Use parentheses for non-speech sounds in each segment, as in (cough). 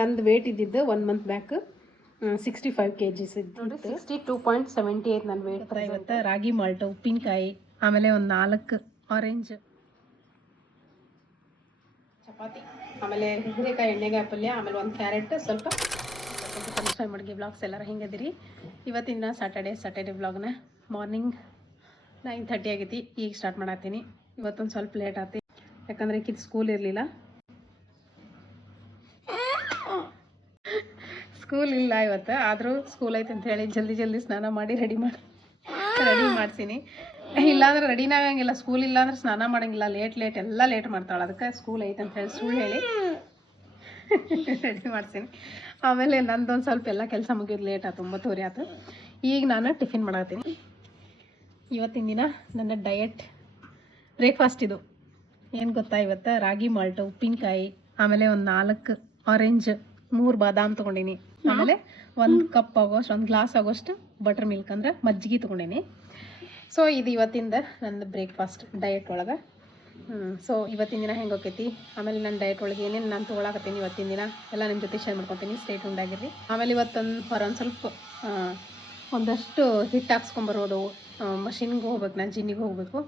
ನಂದು ವೇಟ್ ಇದ್ದಿದ್ದು one month back sixty five K Gs ಇದ್ದು sixty two point seventy eight ನನ್ನ weight ಇವತ್ತು ರಾಗಿ ಮಾಲ್ಟ್ ಉಪ್ಪಿನಕಾಯಿ ಆಮೇಲೆ ಒಂದು ನಾಲ್ಕು ಆರೆಂಜ್ ಚಪಾತಿ ಆಮೇಲೆ ಹೀರೆಕಾಯಿ ಎಣ್ಣೆಗಾಯಿ ಪಲ್ಯ ಆಮೇಲೆ ಒಂದು ಕ್ಯಾರೆಟ್ ಸ್ವಲ್ಪ ಫ್ರೈ ಮಡ್ಗಿ ಬ್ಲಾಗ್ಸ್ ಎಲ್ಲರೂ ಹಿಂಗದಿರಿ ಇವತ್ತಿನ ಸಾಟರ್ಡೆ ಸ್ಯಾಟರ್ಡೆ ಬ್ಲಾಗ್ನ ಮಾರ್ನಿಂಗ್ ನೈನ್ ಥರ್ಟಿ ಆಗೈತಿ ಈಗ ಸ್ಟಾರ್ಟ್ ಮಾಡತ್ತೀನಿ. ಇವತ್ತೊಂದು ಸ್ವಲ್ಪ ಲೇಟ್ ಆತಿ. ಯಾಕಂದರೆ ಈಕಿದು ಸ್ಕೂಲ್ ಇರಲಿಲ್ಲ. ಸ್ಕೂಲ್ ಇಲ್ಲ ಇವತ್ತು ಆದರೂ ಸ್ಕೂಲ್ ಐತೆ ಅಂತ ಹೇಳಿ ಜಲ್ದಿ ಜಲ್ದಿ ಸ್ನಾನ ಮಾಡಿ ರೆಡಿ ಮಾಡಿ ರೆಡಿ ಮಾಡ್ತೀನಿ. ಇಲ್ಲಾಂದ್ರೆ ರೆಡಿನ ಆಗಂಗಿಲ್ಲ ಸ್ಕೂಲ್ ಇಲ್ಲ ಅಂದ್ರೆ ಸ್ನಾನ ಮಾಡಂಗಿಲ್ಲ ಲೇಟ್ ಲೇಟ್ ಎಲ್ಲ ಲೇಟ್ ಮಾಡ್ತಾಳೆ ಅದಕ್ಕೆ ಸ್ಕೂಲ್ ಐತೆ ಅಂತ ಹೇಳಿ ಸುಳ್ಳು ಹೇಳಿ. ರೆಡಿ (laughs) ಮಾಡ್ತೀನಿ. ಆಮೇಲೆ ನಂದೊಂದು ಸ್ವಲ್ಪ ಎಲ್ಲ ಕೆಲಸ ಮುಗಿಯೋದು ಲೇಟ್ ಆಯ್ತು ಒಂಬತ್ತುವರೆ ಆಯ್ತು ಈಗ ನಾನು ಟಿಫಿನ್ ಮಾಡತ್ತೀನಿ ಇವತ್ತಿನ ದಿನ ನನ್ನ ಡಯಟ್ ಬ್ರೇಕ್ಫಾಸ್ಟ್ ಇದು. ಏನು ಗೊತ್ತಾ ಇವತ್ತು? ರಾಗಿ ಮಾಲ್ಟ್ ಉಪ್ಪಿನಕಾಯಿ ಆಮೇಲೆ ಒಂದು ನಾಲ್ಕು ಆರೆಂಜ್ ಮೂರು ಬಾದಾಮ್ ತೊಗೊಂಡಿನಿ. ಆಮೇಲೆ ಒಂದು ಕಪ್ ಆಗೋಷ್ಟು ಒಂದು ಗ್ಲಾಸ್ ಆಗೋಷ್ಟು ಬಟರ್ ಮಿಲ್ಕ್ ಅಂದ್ರೆ ಮಜ್ಜಿಗೆ ತೊಗೊಂಡೇನಿ. ಸೊ ಇದು ಇವತ್ತಿಂದ ನನ್ನ ಬ್ರೇಕ್ಫಾಸ್ಟ್ ಡಯಟ್ ಒಳಗೆ. ಸೊ ಇವತ್ತಿನ ದಿನ ಹೆಂಗೆ ಹೋಗ್ತೈತಿ ಆಮೇಲೆ ನನ್ನ ಡಯಟ್ ಒಳಗೆ ಏನೇನು ನಾನು ತೊಗೊಳಕತ್ತೀನಿ ಇವತ್ತಿನ ದಿನ? ಎಲ್ಲ ನಿಮ್ಮ ಜೊತೆ ಶೇರ್ ಮಾಡ್ಕೊತೀನಿ. ಸ್ಟೇಟ್ ಉಂಡಾಗಿರ್ರಿ ಆಮೇಲೆ ಇವತ್ತೊಂದು ಹೊರೊಂದು ಸ್ವಲ್ಪ ಒಂದಷ್ಟು ಹಿಟ್ಟು ಹಾಕ್ಸ್ಕೊಂಬರೋದು ಮಷಿನ್ಗೆ ಹೋಗ್ಬೇಕು ನಾನು ಜಿನ್ನಿಗೆ ಹೋಗಬೇಕು.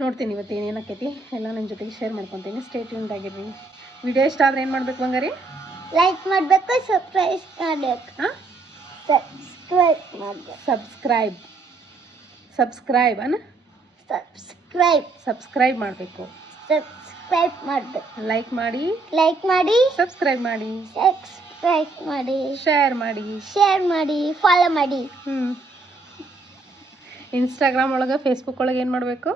ನೋಡ್ತೀನಿ ಇವತ್ತು ಏನೇನು ಆಕೈತಿ. ಎಲ್ಲ ನಿಮ್ಮ ಜೊತೆಗೆ ಶೇರ್ ಮಾಡ್ಕೊತೀನಿ. ಸ್ಟೇಟ್ ಉಂಡಾಗಿರ್ರಿ ವಿಡಿಯೋ ಇಷ್ಟ ಆದ್ರೆ ಏನು ಮಾಡ್ಬೇಕು ಬಂಗಾರಿ? ಲೈಕ್ ಮಾಡಬೇಕು ಸಬ್ಸ್ಕ್ರೈಬ್ ಮಾಡಬೇಕು. ಹಾಂ? ಸಬ್ಸ್ಕ್ರೈಬ್ ಮಾಡಬೇಕು. ಸಬ್ಸ್ಕ್ರೈಬ್ ಸಬ್ಸ್ಕ್ರೈಬ್ ಅನ್ನ ಸಬ್ಸ್ಕ್ರೈಬ್ ಸಬ್ಸ್ಕ್ರೈಬ್ ಮಾಡಬೇಕು. ಸಬ್ಸ್ಕ್ರೈಬ್ ಮಾಡಬೇಕು. ಲೈಕ್ ಮಾಡಿ. ಲೈಕ್ ಮಾಡಿ. ಸಬ್ಸ್ಕ್ರೈಬ್ ಮಾಡಿ. ಸಬ್ಸ್ಕ್ರೈಬ್ ಮಾಡಿ. ಶೇರ್ ಮಾಡಿ. ಶೇರ್ ಮಾಡಿ. ಫಾಲೋ ಮಾಡಿ. ಹ್ಞೂ ಇನ್ಸ್ಟಾಗ್ರಾಮ್ ಒಳಗೆ ಫೇಸ್ಬುಕ್ ಒಳಗೆ ಏನು ಮಾಡಬೇಕು?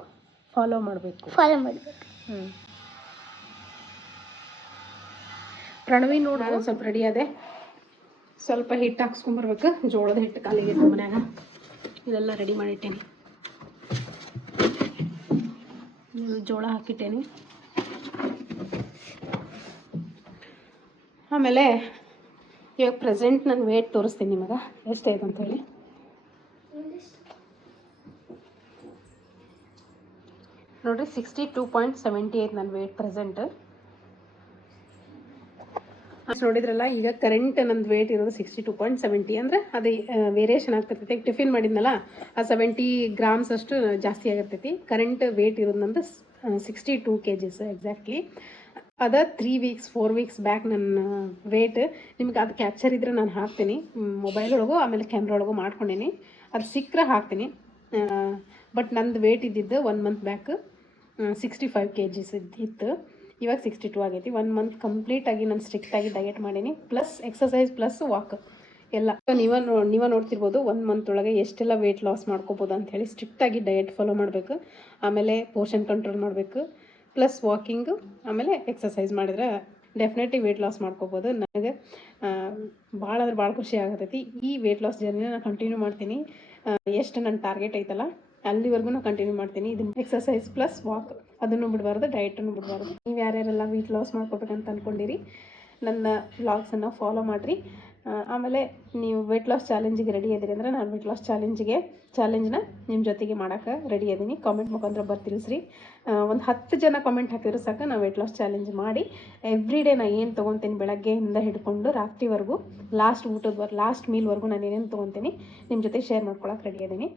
ಫಾಲೋ ಮಾಡಬೇಕು. ಫಾಲೋ ಮಾಡಬೇಕು. ಹ್ಞೂ ಪ್ರಣವಿ ನೋಡಿ ಒಂದು ಸ್ವಲ್ಪ ರೆಡಿ ಅದೇ ಸ್ವಲ್ಪ ಹಿಟ್ಟು ಹಾಕ್ಸ್ಕೊಂಬರ್ಬೇಕು ಜೋಳದ ಹಿಟ್ಟು ಕಾಲಿಗೆ ಮನ್ಯಾಗ. ಇದೆಲ್ಲ ರೆಡಿ ಮಾಡಿಟ್ಟೇನಿ. ಜೋಳ ಹಾಕಿಟ್ಟೇನಿ. ಆಮೇಲೆ ಇವಾಗ ಪ್ರೆಸೆಂಟ್ ನಾನು ವೇಟ್ ತೋರಿಸ್ತೀನಿ ನಿಮಗೆ. ಎಷ್ಟಾಯ್ತು ಹೇಳಿ. ನೋಡ್ರಿ sixty two point seventy eight ನನ್ನ ವೇಟ್ ಪ್ರೆಸೆಂಟ್ ನೋಡಿದ್ರಲ್ಲ, ಈಗ ಕರೆಂಟ್ ನಂದು ವೇಟ್ ಇರೋದು ಸಿಕ್ಸ್ಟಿ ಟು ಪಾಯಿಂಟ್ ಸೆವೆಂಟಿ ಅಂದರೆ ಅದು ವೇರಿಯೇಷನ್ ಆಗ್ತಿರ್ತೈತಿ ಈಗ ಟಿಫಿನ್ ಮಾಡಿದ್ನಲ್ಲ, ಆ ಸೆವೆಂಟಿ ಗ್ರಾಮ್ಸ್ ಅಷ್ಟು ಜಾಸ್ತಿ ಆಗಿರ್ತೈತಿ ಕರೆಂಟ್ ವೇಟ್ ಇರೋದು ನಂದು sixty two K Gs exactly ಅದ three weeks four weeks back ನನ್ನ ವೇಟ್ ನಿಮ್ಗೆ ಅದು ಕ್ಯಾಪ್ಚರ್ ಇದ್ರೆ ನಾನು ಹಾಕ್ತೀನಿ. ಮೊಬೈಲ್ ಒಳಗೂ, ಆಮೇಲೆ ಕ್ಯಾಮ್ರಾ ಒಳಗೂ ಮಾಡ್ಕೊಂಡೀನಿ. ಅದು ಸಿಕ್ಕರೆ ಹಾಕ್ತೀನಿ. ಬಟ್ ನಂದು ವೇಟ್ ಇದ್ದಿದ್ದು one month back sixty five K Gs ಇತ್ತು. ಇವಾಗ ಸಿಕ್ಸ್ಟಿ ಟು ಆಗೈತಿ ಒನ್ ಮಂತ್ ಕಂಪ್ಲೀಟಾಗಿ ನಾನು ಸ್ಟ್ರಿಕ್ಟಾಗಿ ಡಯಟ್ ಮಾಡೀನಿ. ಪ್ಲಸ್ ಎಕ್ಸಸೈಸ್ ಪ್ಲಸ್ ವಾಕ್ ಎಲ್ಲ. ನೀವ ನೋ, ನೀವ ನೋಡ್ತಿರ್ಬೋದು ಒನ್ ಮಂತ್ ಒಳಗೆ ಎಷ್ಟೆಲ್ಲ ವೆಯ್ಟ್ ಲಾಸ್ ಮಾಡ್ಕೋಬೋದು ಅಂತ ಹೇಳಿ ಸ್ಟ್ರಿಕ್ಟಾಗಿ ಡಯಟ್ ಫಾಲೋ ಮಾಡಬೇಕು. ಆಮೇಲೆ ಪೋರ್ಷನ್ ಕಂಟ್ರೋಲ್ ಮಾಡಬೇಕು. ಪ್ಲಸ್ ವಾಕಿಂಗು ಆಮೇಲೆ ಎಕ್ಸಸೈಸ್ ಮಾಡಿದ್ರೆ ಡೆಫಿನೆಟ್ಲಿ ವೆಯ್ಟ್ ಲಾಸ್ ಮಾಡ್ಕೋಬೋದು. ನನಗೆ ಭಾಳ ಅಂದ್ರೆ ಭಾಳ ಖುಷಿ ಆಗತೈತಿ. ಈ ವೆಯ್ಟ್ ಲಾಸ್ ಜರ್ನಿನ ನಾನು ಕಂಟಿನ್ಯೂ ಮಾಡ್ತೀನಿ. ಎಷ್ಟು ನನ್ನ ಟಾರ್ಗೆಟ್ ಐತಲ್ಲ? ಅಲ್ಲಿವರೆಗೂ ಕಂಟಿನ್ಯೂ ಮಾಡ್ತೀನಿ. ಇದನ್ನ ಎಕ್ಸಸೈಸ್ ಪ್ಲಸ್ ವಾಕ್ ಅದನ್ನು ಬಿಡಬಾರ್ದು ಡಯಟನ್ನು ಬಿಡಬಾರ್ದು. ನೀವು ಯಾರ್ಯಾರೆಲ್ಲ ವೆಯ್ಟ್ ಲಾಸ್ ಮಾಡ್ಕೋಬೇಕಂತ ಅಂದ್ಕೊಂಡಿರಿ ನನ್ನ ವ್ಲಾಗ್ಸನ್ನು ಫಾಲೋ ಮಾಡಿರಿ. ಆಮೇಲೆ ನೀವು ವೆಯ್ಟ್ ಲಾಸ್ ಚಾಲೆಂಜಿಗೆ ರೆಡಿ ಇದ್ದೀರಿ ಅಂದರೆ ನಾನು ವೆಯ್ಟ್ ಲಾಸ್ ಚಾಲೆಂಜಿಗೆ ಚಾಲೆಂಜ್ನ ನಿಮ್ಮ ಜೊತೆಗೆ ಮಾಡೋಕ್ಕೆ ರೆಡಿ ಇದ್ದೀನಿ ಕಾಮೆಂಟ್ ಮುಖಾಂತರ ಬರ್ತಿಳಿಸ್ರಿ ಒಂದು ಹತ್ತು ಜನ ಕಾಮೆಂಟ್ ಹಾಕಿದ್ರೆ ಸಾಕು ನಾನು ವೆಯ್ಟ್ ಲಾಸ್ ಚಾಲೆಂಜ್ ಮಾಡಿ ಎವ್ರಿ ಡೇ ನಾನು ಏನು ತೊಗೊತೀನಿ ಬೆಳಗ್ಗೆಯಿಂದ ಹಿಡ್ಕೊಂಡು ರಾತ್ರಿವರೆಗೂ ಲಾಸ್ಟ್ ಊಟದ ಲಾಸ್ಟ್ ಮೀಲ್ವರೆಗೂ ನಾನು ಏನೇನು ತೊಗೊತೀನಿ ನಿಮ್ಮ ಜೊತೆ ಶೇರ್ ಮಾಡ್ಕೊಳಕ್ಕೆ ರೆಡಿ ಇದೀನಿ.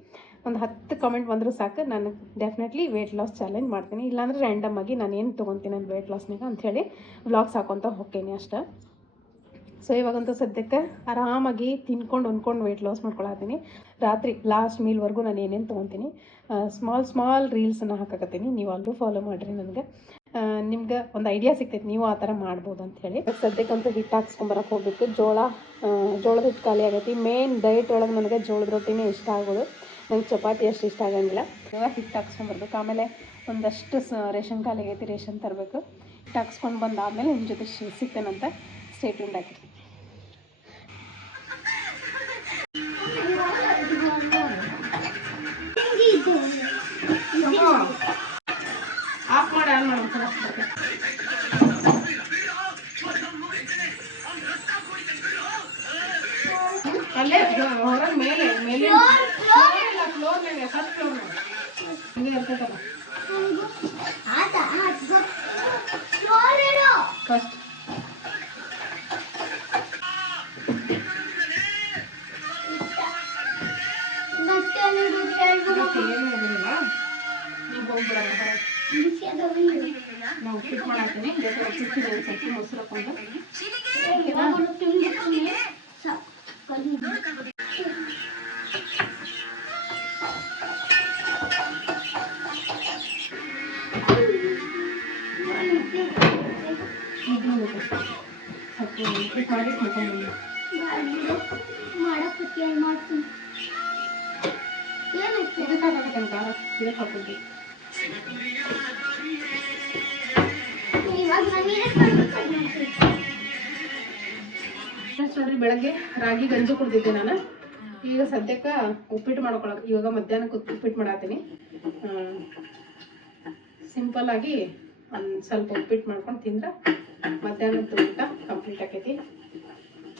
ಒಂದು ಹತ್ತು ಕಾಮೆಂಟ್ ಬಂದರೂ ಸಾಕು. ನಾನು ಡೆಫಿನೆಟ್ಲಿ ವೆಯ್ಟ್ ಲಾಸ್ ಚಾಲೆಂಜ್ ಮಾಡ್ತೀನಿ. ಇಲ್ಲಾಂದ್ರೆ ರ್ಯಾಂಡಮ್ ಆಗಿ ನಾನು ಏನು ತೊಗೊತೀನಿ ನನ್ನ ವೆಯ್ಟ್ ಲಾಸ್ನಾಗ ಅಂಥೇಳಿ ವ್ಲಾಗ್ಸ್ ಹಾಕೊತ ಹೋಗ್ತೀನಿ ಅಷ್ಟೇ. ಸೊ ಇವಾಗಂತೂ ಸದ್ಯಕ್ಕೆ ಆರಾಮಾಗಿ ತಿನ್ಕೊಂಡು ಉಂದ್ಕೊಂಡು ವೆಯ್ಟ್ ಲಾಸ್ ಮಾಡ್ಕೊಳತ್ತೀನಿ ರಾತ್ರಿ ಲಾಸ್ಟ್ ಮೀಲ್ವರೆಗೂ ನಾನು ಏನೇನು ತೊಗೊತೀನಿ. ಸ್ಮಾಲ್ ಸ್ಮಾಲ್ ರೀಲ್ಸನ್ನು ಹಾಕಕತ್ತೀನಿ. ನೀವು ಅಲ್ಲೂ ಫಾಲೋ ಮಾಡಿರಿ ನನಗೆ. ನಿಮ್ಗೆ ಒಂದು ಐಡಿಯಾ ಸಿಗ್ತೈತೆ. ನೀವು ಆ ಥರ ಮಾಡ್ಬೋದು ಅಂತ ಹೇಳಿ ಸದ್ಯಕ್ಕಂತೂ ಹಿಟ್ಟು ಹಾಕ್ಸ್ಕೊಂಬರಕ್ಕೆ ಹೋಗ್ಬೇಕು. ಜೋಳ ಜೋಳದ ಹಿಟ್ಟು ಖಾಲಿ ಆಗೈತಿ. ಮೇನ್ ಡಯಟ್ ಒಳಗೆ ನನಗೆ ಜೋಳದ ರೊಟ್ಟಿನೇ ಇಷ್ಟ ಆಗೋದು. ನಂಗೆ ಚಪಾತಿ ಅಷ್ಟು ಇಷ್ಟ ಆಗಂಗಿಲ್ಲ. ಇವಾಗ ಹಿಟ್ಟು ಹಾಕ್ಸ್ಕೊಂಬರ್ಬೇಕು ಆಮೇಲೆ ಒಂದಷ್ಟು ಸ ರೇಷನ್ ಕಾಲಿಗೆ ಐತಿ ರೇಷನ್ ತರಬೇಕು. ಹಿಟ್ಟು ಹಾಕ್ಸ್ಕೊಂಡು ಬಂದಾದಮೇಲೆ ನಿಮ್ಮ ಜೊತೆ ಶಿ- ಸಿಗ್ತೇನಂತ ಸ್ಟೇಟ್ಮೆಂಟ್ ಹಾಕಿ ಆಫ್ ಮಾಡಿ ಆನ್ ಮಾಡಿ ಒಂದ್ಸಲ. ಅಲ್ಲೇ ಹೊರಗೆ ಮೇಲೆ ಮೇಲೆ. ಫ್ಲೋರ್ ಮೇಲೆ ಫಸ್ಟ್ ಫ್ಲೋರ್ ಮೇಲೆ ಹಂಗೆ ಇರ್ತೈತಲ್ಲ ಫಸ್ಟ್ ಏನು ಹೇಳಿಲ್ಲ ನೀವು ಹೋಗ್ಬಿಡೋಣ ನಾವು ಉಪ್ಪಿಟ್ಟು ಮಾಡ್ತೀನಿ ಬೇಕಾದ್ರೆ ಚಟ್ನಿ ಮೊಸರು ನೋಡ್ರಿ ಬೆಳಗ್ಗೆ ರಾಗಿ ಗಂಜಿ ಕುಡ್ದಿದ್ದೆ ನಾನು. ಈಗ ಸದ್ಯಕ್ಕೆ ಉಪ್ಪಿಟ್ಟು ಮಾಡ್ಕೊಳಕ್ ಇವಾಗ ಮಧ್ಯಾಹ್ನಕ್ಕೆ ಉಪ್ಪಿಟ್ಟು ಮಾಡತ್ತೀನಿ. ಸಿಂಪಲ್ ಆಗಿ ಒಂದು ಸ್ವಲ್ಪ ಉಪ್ಪಿಟ್ಟು ಮಾಡ್ಕೊಂಡು ತಿಂದ್ರೆ ಮಧ್ಯಾಹ್ನದ ಊಟ ಕಂಪ್ಲೀಟ್ ಆಕೈತಿ.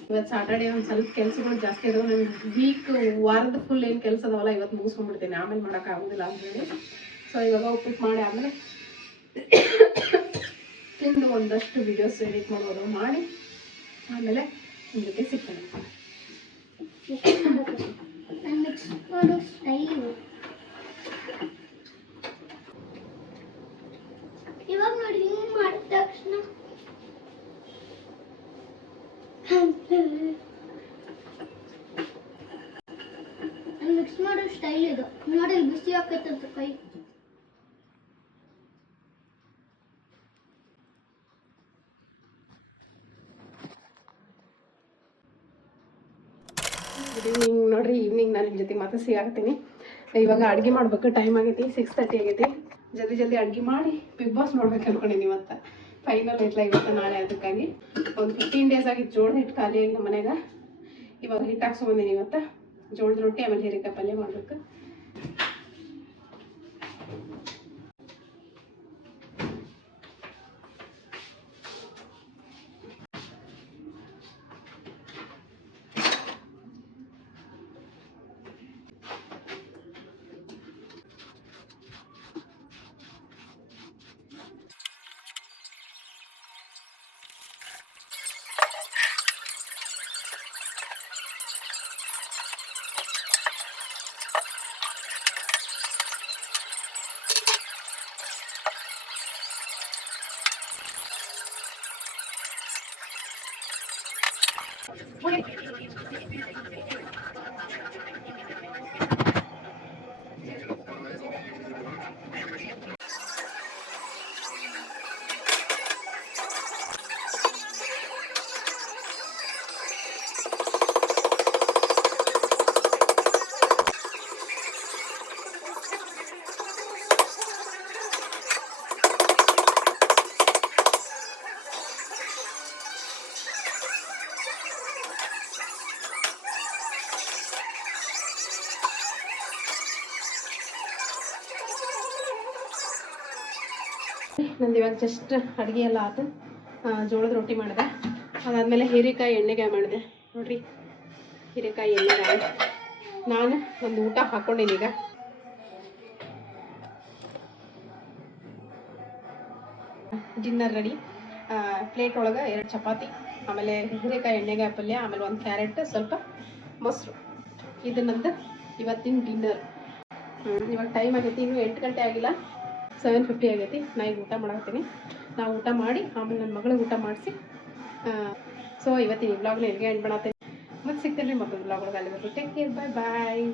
ಇವತ್ತು ಸಾಟರ್ಡೆ ಒಂದು ಸ್ವಲ್ಪ ಕೆಲಸಗಳು ಜಾಸ್ತಿ ಇದಾವೆ. ನಂಗೆ ವೀಕ್ ವಾರದ ಫುಲ್ ಏನು ಕೆಲಸ ಅದಾವಲ್ಲ, ಇವತ್ತು ಮುಗಿಸ್ಕೊಂಡ್ಬಿಡ್ತೀನಿ. ಆಮೇಲೆ ಮಾಡೋಕ್ಕಾಗೋದಿಲ್ಲ ಅಂತೇಳಿ ಸೊ ಇವಾಗ ಉಪ್ಪಿಟ್ಟು ಮಾಡಿ ಆಮೇಲೆ ತಿಂದು ಒಂದಷ್ಟು ವಿಡಿಯೋಸ್ ಎಡಿಟ್ ಮಾಡ್ಬೋದು. ಮಾಡಿ ಆಮೇಲೆ ನಿಮ್ಮ ಸಿಗ್ತೇನೆ ಮಿಕ್ಸ್ ಮಾಡೋ ಸ್ಟೈಲು ಇವಾಗ ನೋಡಿ ಹಿಂಗ್ ಮಾಡಿದ ತಕ್ಷಣ. ಮಿಕ್ಸ್ ಮಾಡೋ ಸ್ಟೈಲ್ ಇದು. ನೋಡಿ ಬಿಸಿ ಹಾಕತ್ತಂತ ಕೈ. ಈವ್ನಿಂಗ್ ನೋಡ್ರಿ ಈವ್ನಿಂಗ್ ನಾನು ನಿಮ್ಮ ಜೊತೆ ಮತ್ತೆ ಸಿಗಾಕ್ತೀನಿ ಇವಾಗ ಅಡುಗೆ ಮಾಡ್ಬೇಕು ಟೈಮ್ ಆಗೈತಿ ಸಿಕ್ಸ್ ತರ್ಟಿ ಆಗೈತಿ. ಜಲ್ದಿ ಜಲ್ದಿ ಅಡುಗೆ ಮಾಡಿ ಬಿಗ್ ಬಾಸ್ ನೋಡ್ಬೇಕು ಅನ್ಕೊಂಡಿನಿ ಇವತ್ತ. ಫೈನಲ್ ಐತ್ಲ ಇವತ್ತು, ನಾಳೆ ಅದಕ್ಕಾಗಿ. ಒಂದು ಫಿಫ್ಟೀನ್ ಡೇಸ್ ಆಗಿತ್ತು ಜೋಳದ ಹಿಟ್ಟು ಖಾಲಿ ನಮ್ಮ ಮನೆಯಾಗ ಇವಾಗ ಹಿಟ್ಟು ಹಾಕ್ಸ್ಕೊಂಬಂದಿನಿ ಇವತ್ತು. ಜೋಳದ ರೊಟ್ಟಿ ಆಮೇಲೆ ಹೀರೆಕಾಯಿ ಪಲ್ಯ ಮಾಡ್ಬೇಕು. Thank you. ನಂದು ಇವಾಗ ಜಸ್ಟ್ ಅಡುಗೆ ಎಲ್ಲ ಆತು. ಜೋಳದ ರೊಟ್ಟಿ ಮಾಡಿದೆ. ಅದಾದಮೇಲೆ ಹೀರೆಕಾಯಿ ಎಣ್ಣೆಗಾಯಿ ಮಾಡಿದೆ. ನೋಡ್ರಿ, ಹೀರೆಕಾಯಿ ಎಣ್ಣೆಗಾಯಿ ನಾನು ಒಂದು ಊಟ ಹಾಕ್ಕೊಂಡೀನಿ ಡಿನ್ನರ್ ರೆಡಿ ಪ್ಲೇಟ್ ಒಳಗೆ ಎರಡು ಚಪಾತಿ, ಆಮೇಲೆ ಹೀರೆಕಾಯಿ ಎಣ್ಣೆಗಾಯಿ ಪಲ್ಯ, ಆಮೇಲೆ ಒಂದು ಕ್ಯಾರೆಟ್, ಸ್ವಲ್ಪ ಮೊಸರು. ಇದನ್ನಂತ ಇವತ್ತಿನ ಡಿನ್ನರ್ ಇವಾಗ ಟೈಮ್ ಆಗೈತಿ, ಇನ್ನೂ ಎಂಟು ಗಂಟೆ ಆಗಿಲ್ಲ. ಸೆವೆನ್ ಫಿಫ್ಟಿ ಆಗೈತಿ. ನಾ ಈಗ ಊಟ ಮಾಡಾಕ್ತೀನಿ ನಾ ಊಟ ಮಾಡಿ, ಆಮೇಲೆ ನನ್ನ ಮಗಳಿಗೆ ಊಟ ಮಾಡಿಸಿ ಸೊ ಇವತ್ತಿನ ಈ ವ್ಲಾಗ್ನ ಇಲ್ಲಿಗೆ ಎಂಡ್ ಮಾಡತ್ತೀನಿ ಮತ್ತೆ ಸಿಗ್ತೇನೆ ರೀ ಮತ್ತೊಂದು ಬ್ಲಾಗ್ ಒಳಗೆ ಅಲ್ಲಿ ಟೇಕ್ ಕೇರ್ ಬಾಯ್ ಬಾಯ್